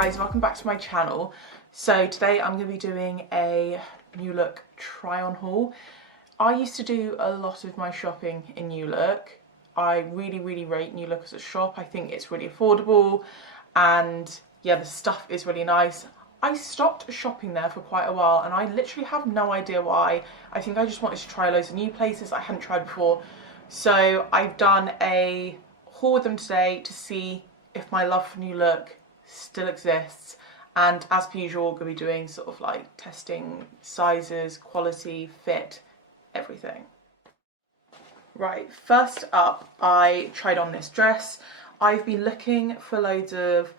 guys, welcome back to my channel. So today I'm going to be doing a New Look try on haul. I used to do a lot of my shopping in New Look. I really rate New Look as a shop. I think it's really affordable and yeah, the stuff is really nice. I stopped shopping there for quite a while and I literally have no idea why. I think I just wanted to try loads of new places I hadn't tried before. So I've done a haul with them today to see if my love for New Look still exists, and as per usual we're going to be doing sort of like testing sizes, quality, fit, everything. Right, first up I tried on this dress. I've been looking for loads of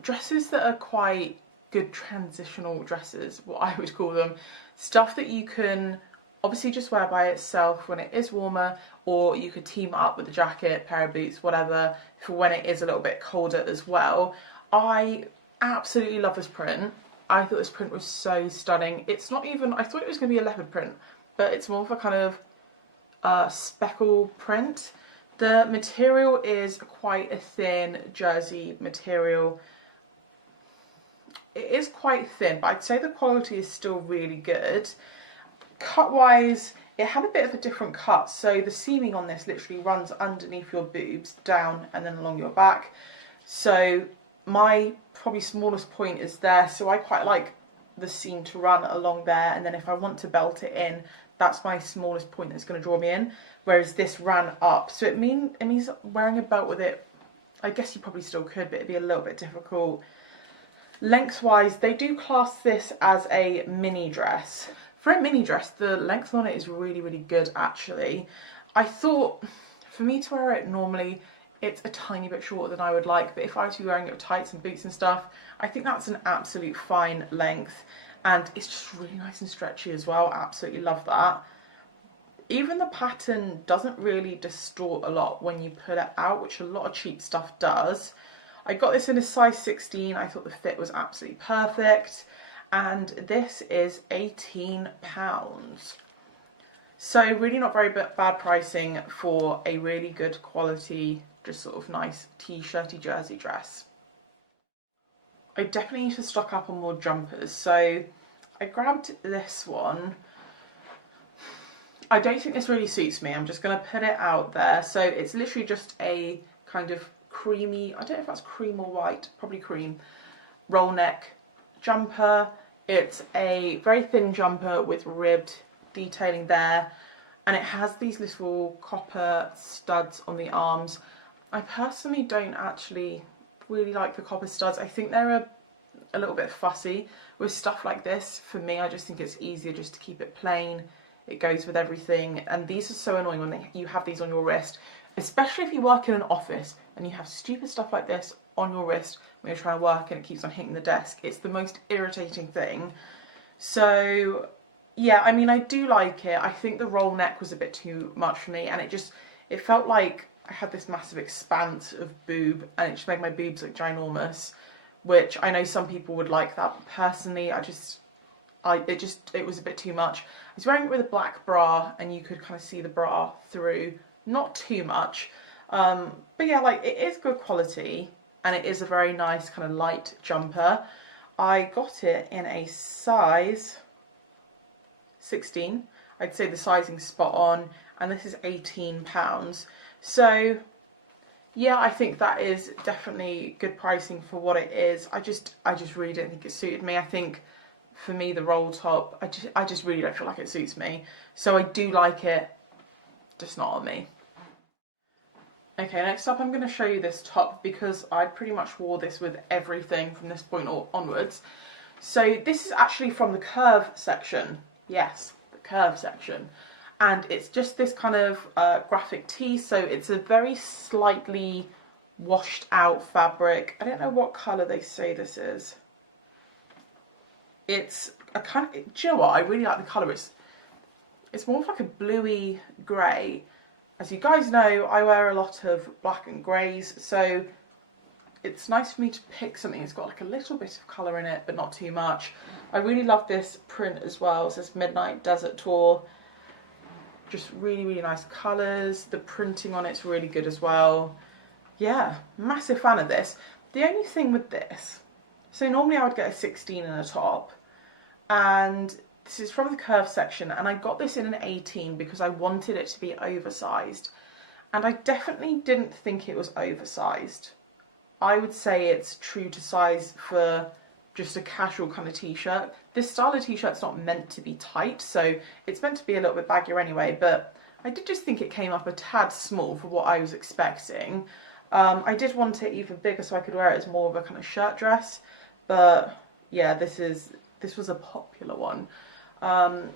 dresses that are quite good transitional dresses, what I would call them. Stuff that you can obviously just wear by itself when it is warmer, or you could team up with a jacket, pair of boots, whatever, for when it is a little bit colder as well. I absolutely love this print. I thought this print was so stunning. It's not even, I thought it was going to be a leopard print, but it's more of a kind of speckle print. The material is quite a thin jersey material. It is quite thin, but I'd say the quality is still really good. Cut wise, it had a bit of a different cut, so the seaming on this literally runs underneath your boobs, down and then along your back. So my probably smallest point is there, so I quite like the seam to run along there, and then if I want to belt it in, that's my smallest point that's going to draw me in, whereas this ran up. So it means wearing a belt with it, I guess you probably still could, but it'd be a little bit difficult. Lengthwise, they do class this as a mini dress. For a mini dress, the length on it is really good actually. I thought for me to wear it normally, it's a tiny bit shorter than I would like, but if I was to be wearing it with tights and boots and stuff, I think that's an absolute fine length, and it's just really nice and stretchy as well. Absolutely love that. Even the pattern doesn't really distort a lot when you pull it out, which a lot of cheap stuff does. I got this in a size 16. I thought the fit was absolutely perfect. And this is £18. So really not very bad pricing for a really good quality, just sort of nice t-shirty jersey dress. I definitely need to stock up on more jumpers, so I grabbed this one. I don't think this really suits me, I'm just going to put it out there. So it's literally just a kind of creamy, I don't know if that's cream or white, probably cream, roll neck jumper. It's a very thin jumper with ribbed detailing there, and it has these little copper studs on the arms. I personally don't actually really like the copper studs. I think they're a little bit fussy with stuff like this. For me, I just think it's easier just to keep it plain. It goes with everything, and these are so annoying when you have these on your wrist, especially if you work in an office and you have stupid stuff like this on your wrist when you're trying to work and it keeps on hitting the desk. It's the most irritating thing. So yeah, I mean, I do like it. I think the roll neck was a bit too much for me, and it felt like I had this massive expanse of boob, and it just made my boobs look ginormous, which I know some people would like that, but personally it was a bit too much. I was wearing it with a black bra and you could kind of see the bra through, not too much, but yeah, like, it is good quality and it is a very nice kind of light jumper. I got it in a size 16. I'd say the sizing's spot on, and this is £18. So yeah, I think that is definitely good pricing for what it is. I just really don't think it suited me. I think for me, the roll top, I just really don't feel like it suits me. So I do like it, just not on me. Okay, next up I'm going to show you this top because I pretty much wore this with everything from this point onwards. So this is actually from the curve section. Yes, the curve section. And it's just this kind of graphic tee, so it's a very slightly washed out fabric. I don't know what colour they say this is. It's a kind of, do you know what, I really like the colour. It's more of like a bluey grey. As you guys know, I wear a lot of black and greys, so it's nice for me to pick something that's got like a little bit of colour in it, but not too much. I really love this print as well. It says Midnight Desert Tour. Just really nice colours. The printing on it's really good as well. Yeah, massive fan of this. The only thing with this, so normally I would get a 16 in a top, and this is from the curve section, and I got this in an 18 because I wanted it to be oversized, and I definitely didn't think it was oversized. I would say it's true to size for just a casual kind of t-shirt. This style of t-shirt's not meant to be tight, so it's meant to be a little bit baggier anyway, but I did just think it came up a tad small for what I was expecting. I did want it even bigger so I could wear it as more of a kind of shirt dress, but yeah, this was a popular one.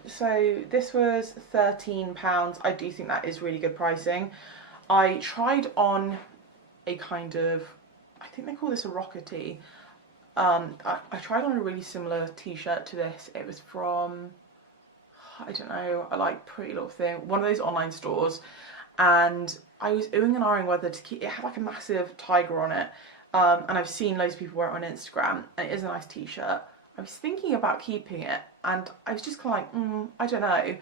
So this was £13. I do think that is really good pricing. I tried on a kind of, I think they call this a rocker tee. I tried on a really similar t-shirt to this. It was from, I don't know, I like Pretty Little Thing, one of those online stores, and I was oohing and ahhing whether to keep it. Had like a massive tiger on it, and I've seen loads of people wear it on Instagram, and it is a nice t-shirt. I was thinking about keeping it, and I was just kind of like, I don't know,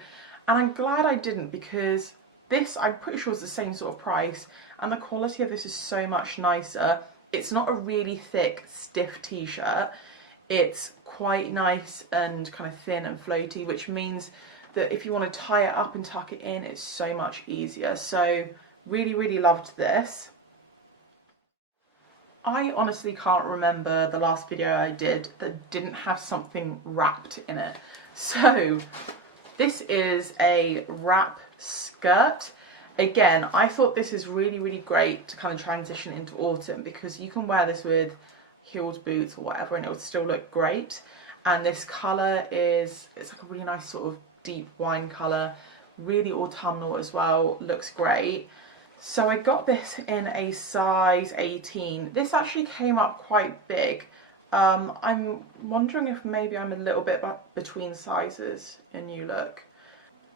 and I'm glad I didn't, because this, I'm pretty sure, is the same sort of price, and the quality of this is so much nicer. It's not a really thick, stiff t-shirt. It's quite nice and kind of thin and floaty, which means that if you want to tie it up and tuck it in, it's so much easier. So really, really loved this. I honestly can't remember the last video I did that didn't have something wrapped in it. So this is a wrap skirt. Again, I thought this is really, really great to kind of transition into autumn, because you can wear this with heeled boots or whatever and it would still look great. And this colour is, it's like a really nice sort of deep wine colour, really autumnal as well, looks great. So I got this in a size 18. This actually came up quite big. I'm wondering if maybe I'm a little bit between sizes in New Look.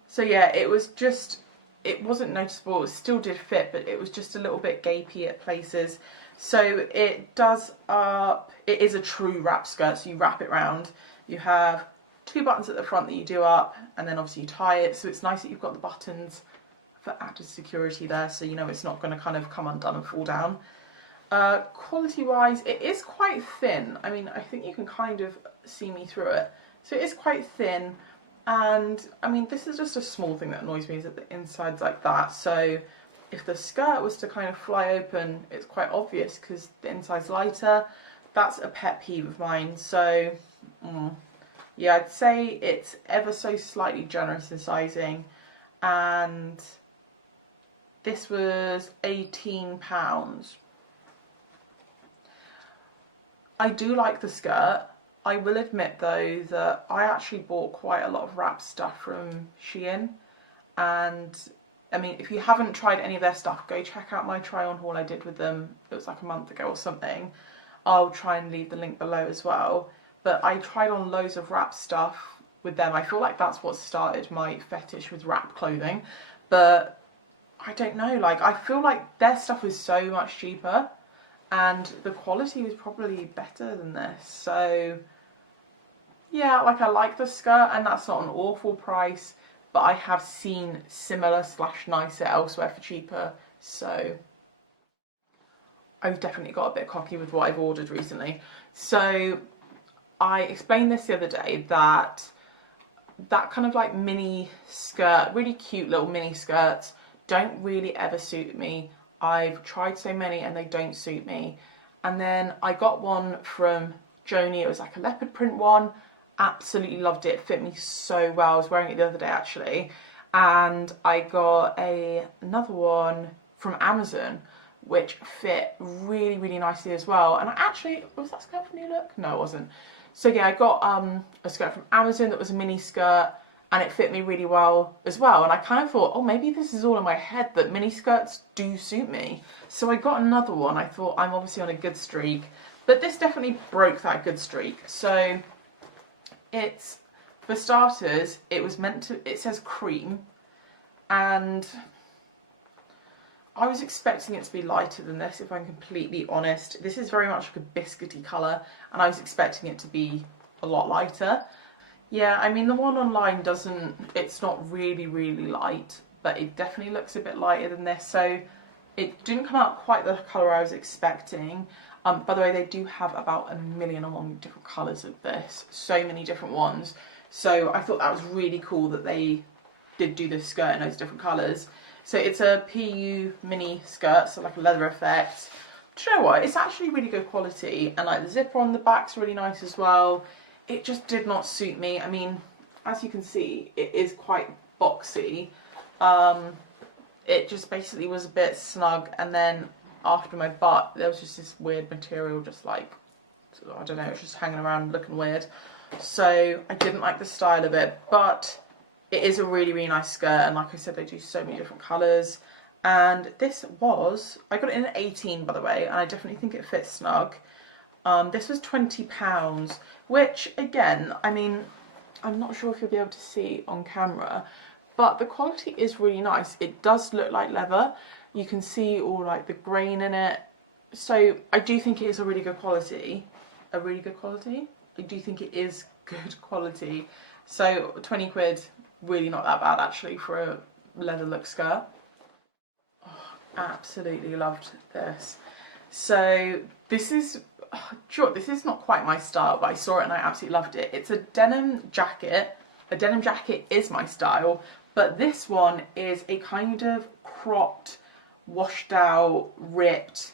So yeah, it was just, it wasn't noticeable, it still did fit, but it was just a little bit gapey at places. So it does it is a true wrap skirt, so you wrap it round. You have 2 buttons at the front that you do up, and then obviously you tie it, so it's nice that you've got the buttons for added security there, so you know it's not going to kind of come undone and fall down. Quality wise, it is quite thin. I mean, I think you can kind of see me through it. So it is quite thin, and I mean, this is just a small thing that annoys me, is that the inside's like that. So if the skirt was to kind of fly open, it's quite obvious because the inside's lighter. That's a pet peeve of mine. So yeah, I'd say it's ever so slightly generous in sizing, and this was £18. I do like the skirt. I will admit though that I actually bought quite a lot of wrap stuff from Shein, and I mean, if you haven't tried any of their stuff, go check out my try on haul I did with them. It was like a month ago or something. I'll try and leave the link below as well. But I tried on loads of wrap stuff with them. I feel like that's what started my fetish with wrap clothing. But I don't know, like, I feel like their stuff is so much cheaper and the quality was probably better than this. So yeah, like, I like the skirt and that's not an awful price, but I have seen similar / nicer elsewhere for cheaper. So I've definitely got a bit cocky with what I've ordered recently. So I explained this the other day, that kind of like mini skirt, really cute little mini skirts, don't really ever suit me. I've tried so many and they don't suit me. And then I got one from Joni, it was like a leopard print one, absolutely loved it, fit me so well. I was wearing it the other day actually. And I got another one from Amazon, which fit really, really nicely as well. And I actually, was that skirt from New Look? No, it wasn't. So yeah, I got a skirt from Amazon that was a mini skirt, and it fit me really well as well. And I kind of thought, oh, maybe this is all in my head, that mini skirts do suit me. So I got another one. I thought, I'm obviously on a good streak, but this definitely broke that good streak. So it's, for starters, it was meant to, it says cream, and I was expecting it to be lighter than this, if I'm completely honest. This is very much like a biscuity colour, and I was expecting it to be a lot lighter. Yeah, I mean, the one online doesn't, it's not really, really light, but it definitely looks a bit lighter than this. So It didn't come out quite the colour I was expecting. By the way, they do have about 1,000,001 different colours of this, so many different ones. So I thought that was really cool that they did do this skirt in those different colours. So it's a PU mini skirt, so like a leather effect. Do you know what? It's actually really good quality, and like the zipper on the back's really nice as well. It just did not suit me. I mean, as you can see, it is quite boxy. It just basically was a bit snug, and then after my butt there was just this weird material, just like, I don't know, it was just hanging around looking weird. So I didn't like the style of it, but it is a really, really nice skirt, and like I said, they do so many different colours. And this was, I got it in an 18 by the way, and I definitely think it fits snug. This was £20, which again, I mean, I'm not sure if you'll be able to see on camera, but the quality is really nice. It does look like leather. You can see all like the grain in it. So I do think it is a really good quality. A really good quality? I do think it is good quality. So 20 quid, really not that bad actually for a leather look skirt. Oh, absolutely loved this. So this is, sure, this is not quite my style, but I saw it and I absolutely loved it. It's a denim jacket. A denim jacket is my style, but this one is a kind of cropped, washed out, ripped.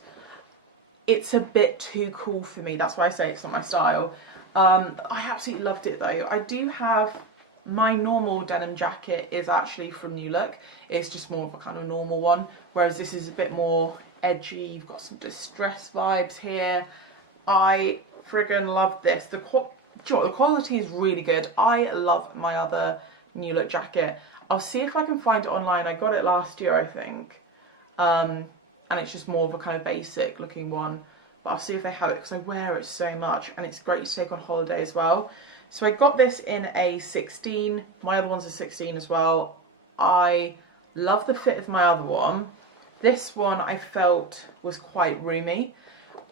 It's a bit too cool for me. That's why I say it's not my style. I absolutely loved it though. I do have, my normal denim jacket is actually from New Look. It's just more of a kind of normal one, whereas this is a bit more edgy. You've got some distress vibes here. I friggin' love this. The quality is really good. I love my other New Look jacket. I'll see if I can find it online. I got it last year, I think. And it's just more of a kind of basic looking one. But I'll see if they have it, because I wear it so much and it's great to take on holiday as well. So I got this in a 16. My other one's a 16 as well. I love the fit of my other one. This one I felt was quite roomy.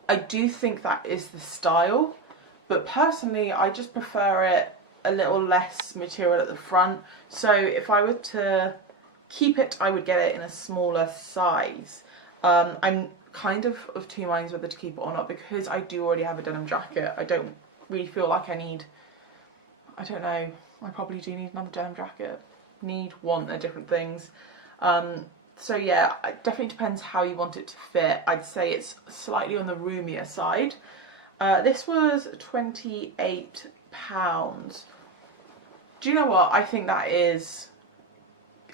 I do think that is the style, but personally I just prefer it a little less material at the front. So if I were to keep it, I would get it in a smaller size. I'm kind of two minds whether to keep it or not, because I do already have a denim jacket. I don't really feel like I need, I don't know, I probably do need another denim jacket. Want, they're different things. So yeah, it definitely depends how you want it to fit. I'd say it's slightly on the roomier side. This was £28. Do you know what? I think that is,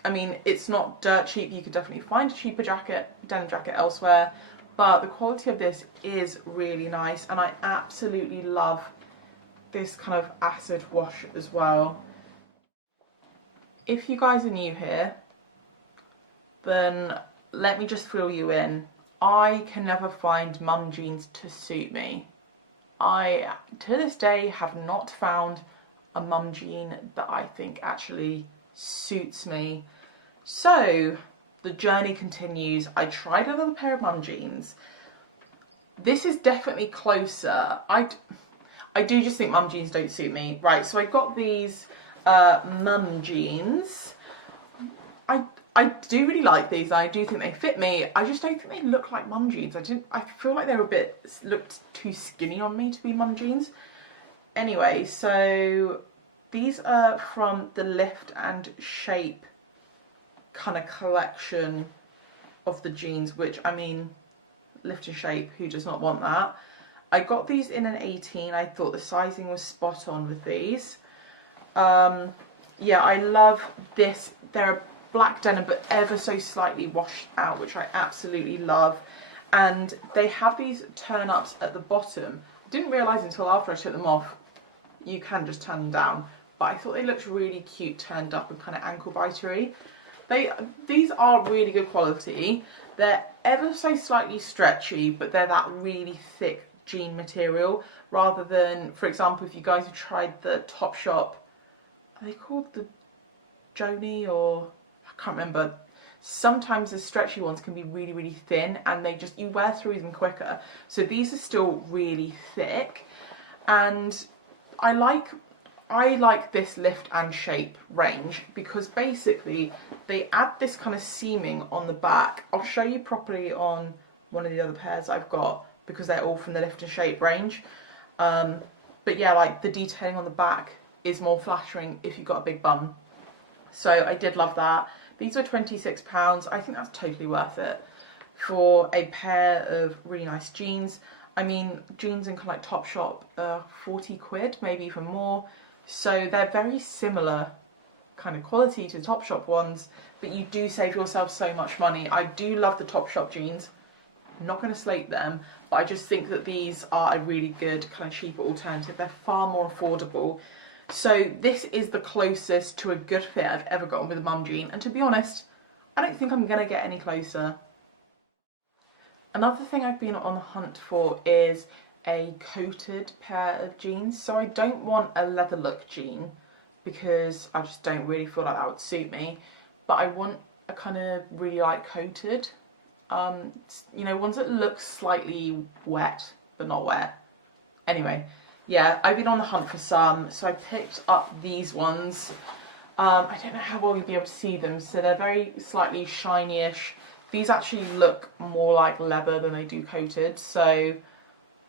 I mean, it's not dirt cheap. You could definitely find a cheaper jacket, denim jacket elsewhere, but the quality of this is really nice, and I absolutely love this kind of acid wash as well. If you guys are new here, then let me just fill you in. I can never find mum jeans to suit me. I, to this day, have not found a mum jean that I think actually suits me. So the journey continues. I tried another pair of mum jeans. This is definitely closer. I do just think mum jeans don't suit me. Right, so I got these mum jeans. I do really like these. I do think they fit me. I just don't think they look like mum jeans. I feel like they were looked too skinny on me to be mum jeans. Anyway, so these are from the Lift and Shape kind of collection of the jeans, which, I mean, Lift and Shape, who does not want that? I got these in an 18. I thought the sizing was spot on with these. Yeah, I love this. They're black denim, but ever so slightly washed out, which I absolutely love. And they have these turn-ups at the bottom. I didn't realise until after I took them off, you can just turn them down. But I thought they looked really cute turned up and kind of ankle bitery. These are really good quality. They're ever so slightly stretchy, but they're that really thick jean material, rather than, for example, if you guys have tried the Topshop, are they called the Joni, or I can't remember. Sometimes the stretchy ones can be really, really thin, and you wear through them quicker. So these are still really thick, and I like I like this lift and shape range because basically they add this kind of seaming on the back. I'll show you properly on one of the other pairs I've got because they're all from the lift and shape range. But yeah, like the detailing on the back is more flattering if you've got a big bum. So I did love that. These were £26. I think that's totally worth it for a pair of really nice jeans. I mean, jeans in kind of like Topshop are 40 quid, maybe even more. So they're very similar kind of quality to the Topshop ones, but you do save yourself so much money. I do love the Topshop jeans. I'm not going to slate them, but I just think that these are a really good kind of cheaper alternative. They're far more affordable. So this is the closest to a good fit I've ever gotten with a mum jean. And to be honest, I don't think I'm going to get any closer. Another thing I've been on the hunt for is a coated pair of jeans. So I don't want a leather look jean because I just don't really feel like that would suit me. But I want a kind of really light coated, you know, ones that look slightly wet but not wet. Anyway, yeah, I've been on the hunt for some, so I picked up these ones. I don't know how well you'll be able to see them, so they're very slightly shiny-ish. These actually look more like leather than they do coated, so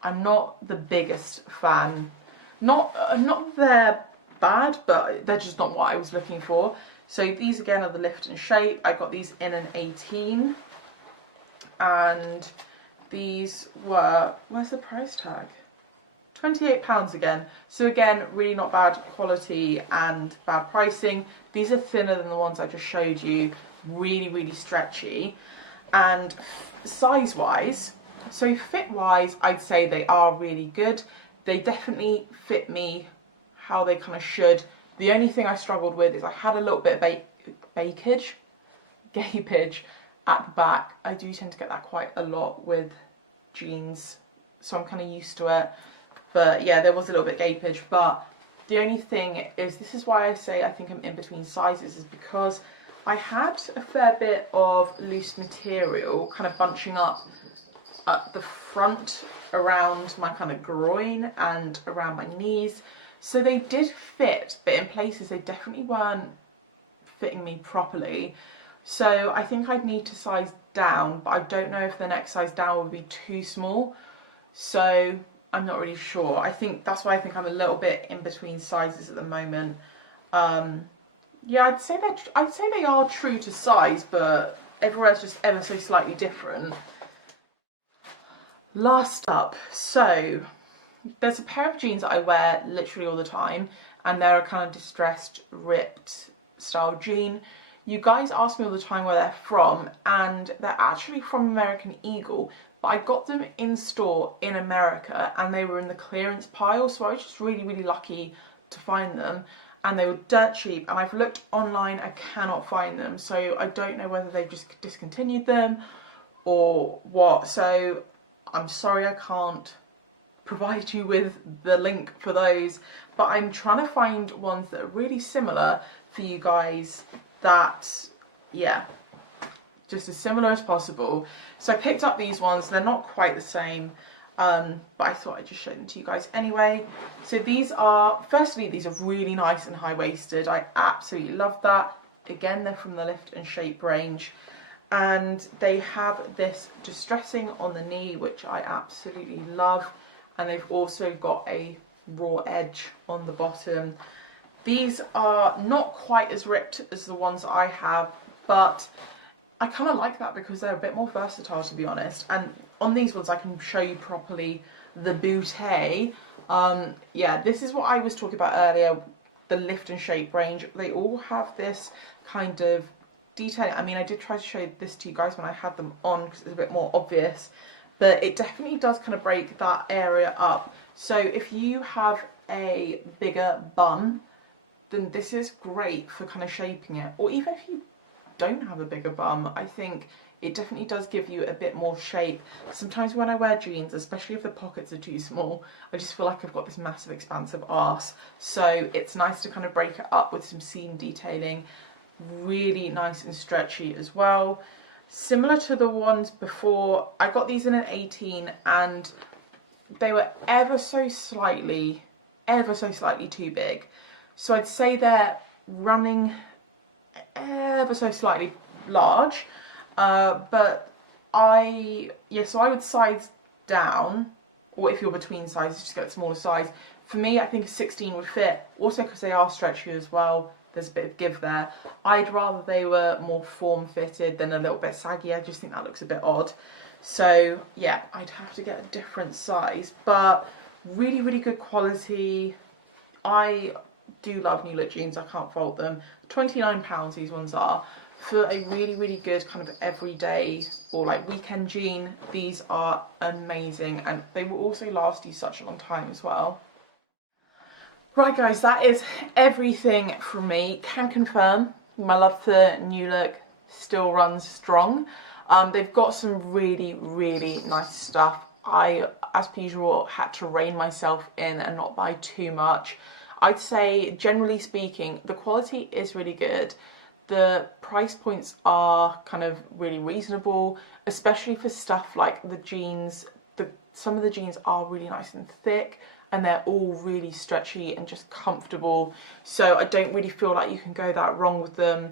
I'm not the biggest fan. Not they're bad, but they're just not what I was looking for. So these again are the lift and shape. I got these in an 18, and these were, where's the price tag? £28 again. So again, really not bad quality and bad pricing. These are thinner than the ones I just showed you, really, really stretchy. And size-wise, so fit-wise, I'd say they are really good. They definitely fit me how they kind of should. The only thing I struggled with is I had a little bit of gapage at the back. I do tend to get that quite a lot with jeans, so I'm kind of used to it. But yeah, there was a little bit gapage, but the only thing is, this is why I say I think I'm in between sizes, is because I had a fair bit of loose material kind of bunching up at the front around my kind of groin and around my knees. So they did fit, but in places they definitely weren't fitting me properly. So I think I'd need to size down, but I don't know if the next size down would be too small. So I'm not really sure. I think that's why I think I'm a little bit in between sizes at the moment. Yeah, I'd say they are true to size, but everywhere's just ever so slightly different. Last up, so there's a pair of jeans that I wear literally all the time, and they're a kind of distressed, ripped style jean. You guys ask me all the time where they're from, and they're actually from American Eagle, but I got them in store in America and they were in the clearance pile, so I was just really, really lucky to find them, and they were dirt cheap, and I've looked online, I cannot find them, so I don't know whether they've just discontinued them or what. So I'm sorry I can't provide you with the link for those, but I'm trying to find ones that are really similar for you guys that, yeah, just as similar as possible. So I picked up these ones. They're not quite the same, but I thought I'd just show them to you guys anyway. So these are, firstly, these are really nice and high-waisted. I absolutely love that. Again, they're from the lift and shape range, and they have this distressing on the knee, which I absolutely love, and they've also got a raw edge on the bottom. These are not quite as ripped as the ones I have, but I kind of like that because they're a bit more versatile, to be honest. And on these ones, I can show you properly the bootay. Yeah, this is what I was talking about earlier, the lift and shape range. They all have this kind of detail. I mean, I did try to show this to you guys when I had them on because it's a bit more obvious, but it definitely does kind of break that area up. So if you have a bigger bum, then this is great for kind of shaping it. Or even if you don't have a bigger bum, I think it definitely does give you a bit more shape. Sometimes when I wear jeans, especially if the pockets are too small, I just feel like I've got this massive expansive arse. So it's nice to kind of break it up with some seam detailing. Really nice and stretchy as well. Similar to the ones before, I got these in an 18 and they were ever so slightly too big. So I'd say they're running ever so slightly large, but so I would size down, or if you're between sizes, just get a smaller size. For me, I think a 16 would fit, also because they are stretchy as well. There's a bit of give there. I'd rather they were more form-fitted than a little bit saggy. I just think that looks a bit odd. So yeah, I'd have to get a different size, but really, really good quality. I do love New Look jeans, I can't fault them. £29 these ones are. For a really, really good kind of everyday or like weekend jean, these are amazing, and they will also last you such a long time as well. Right guys, that is everything from me. Can confirm my love for New Look still runs strong. They've got some really, really nice stuff. I, as per usual, had to rein myself in and not buy too much. I'd say, generally speaking, the quality is really good. The price points are kind of really reasonable, especially for stuff like the jeans. Some of the jeans are really nice and thick, and they're all really stretchy and just comfortable. So I don't really feel like you can go that wrong with them.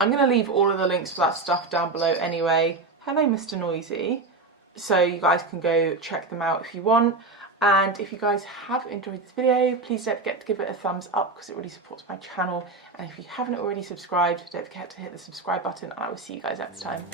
I'm going to leave all of the links for that stuff down below anyway. Hello, Mr. Noisy. So you guys can go check them out if you want. And if you guys have enjoyed this video, please don't forget to give it a thumbs up because it really supports my channel. And if you haven't already subscribed, don't forget to hit the subscribe button, and I will see you guys next time.